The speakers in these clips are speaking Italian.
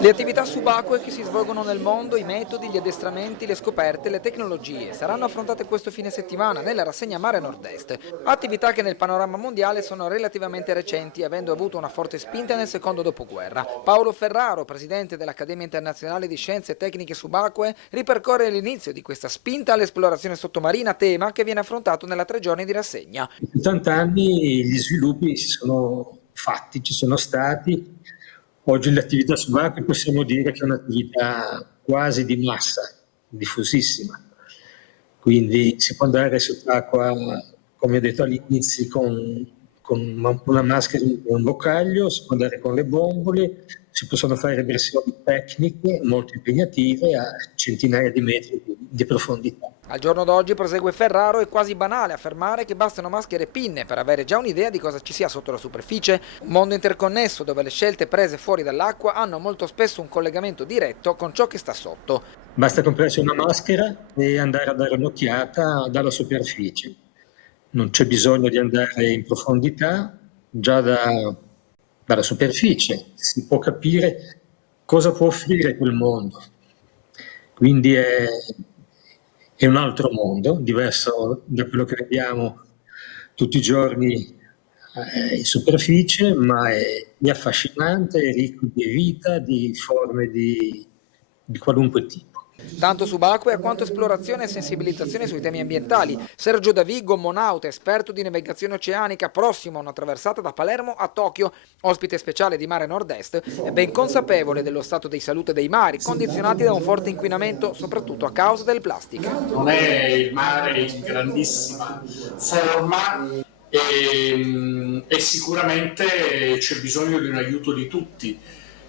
Le attività subacquee che si svolgono nel mondo, i metodi, gli addestramenti, le scoperte, le tecnologie saranno affrontate questo fine settimana nella rassegna Mare Nord-Est. Attività che nel panorama mondiale sono relativamente recenti, avendo avuto una forte spinta nel secondo dopoguerra. Paolo Ferraro, presidente dell'Accademia Internazionale di Scienze e Tecniche Subacquee, ripercorre l'inizio di questa spinta all'esplorazione sottomarina, tema che viene affrontato nella 3 giorni di rassegna. In 70 anni gli sviluppi si sono fatti, ci sono stati. Oggi l'attività subacquea possiamo dire che è un'attività quasi di massa, diffusissima. Quindi si può andare sott'acqua, come ho detto all'inizio, con una maschera e un boccaglio, si può andare con le bombole, si possono fare versioni tecniche molto impegnative a centinaia di metri di profondità. Al giorno d'oggi, prosegue Ferraro, è quasi banale affermare che bastano maschere e pinne per avere già un'idea di cosa ci sia sotto la superficie, un mondo interconnesso dove le scelte prese fuori dall'acqua hanno molto spesso un collegamento diretto con ciò che sta sotto. Basta comprarsi una maschera e andare a dare un'occhiata dalla superficie. Non c'è bisogno di andare in profondità, già dalla superficie si può capire cosa può offrire quel mondo. Quindi è un altro mondo, diverso da quello che vediamo tutti i giorni in superficie, ma è affascinante, è ricco di vita, di forme di qualunque tipo. Tanto subacquea quanto esplorazione e sensibilizzazione sui temi ambientali. Sergio Davigo, monauta, esperto di navigazione oceanica, prossimo a una traversata da Palermo a Tokyo, ospite speciale di Mare Nord-Est, è ben consapevole dello stato di salute dei mari, condizionati da un forte inquinamento, soprattutto a causa delle plastiche. Non è il mare in grandissima forma e sicuramente c'è bisogno di un aiuto di tutti.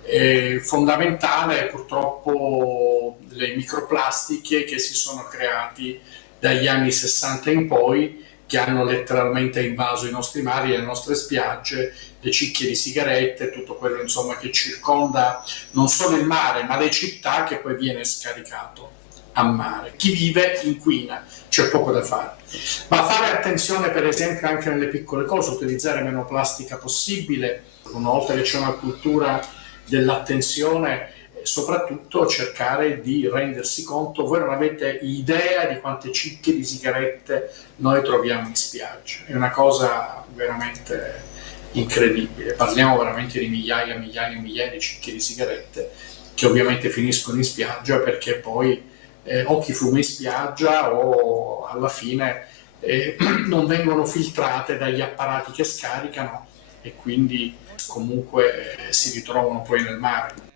È fondamentale purtroppo le microplastiche che si sono creati dagli anni 60 in poi, che hanno letteralmente invaso i nostri mari, le nostre spiagge, le cicche di sigarette, tutto quello insomma che circonda non solo il mare ma le città, che poi viene scaricato a mare. Chi vive inquina, c'è poco da fare. Ma fare attenzione per esempio anche nelle piccole cose, utilizzare meno plastica possibile, una volta che c'è una cultura dell'attenzione, soprattutto cercare di rendersi conto. Voi non avete idea di quante cicche di sigarette noi troviamo in spiaggia, è una cosa veramente incredibile, parliamo veramente di migliaia e migliaia di cicche di sigarette che ovviamente finiscono in spiaggia perché poi o chi fuma in spiaggia o alla fine non vengono filtrate dagli apparati che scaricano e quindi comunque si ritrovano poi nel mare.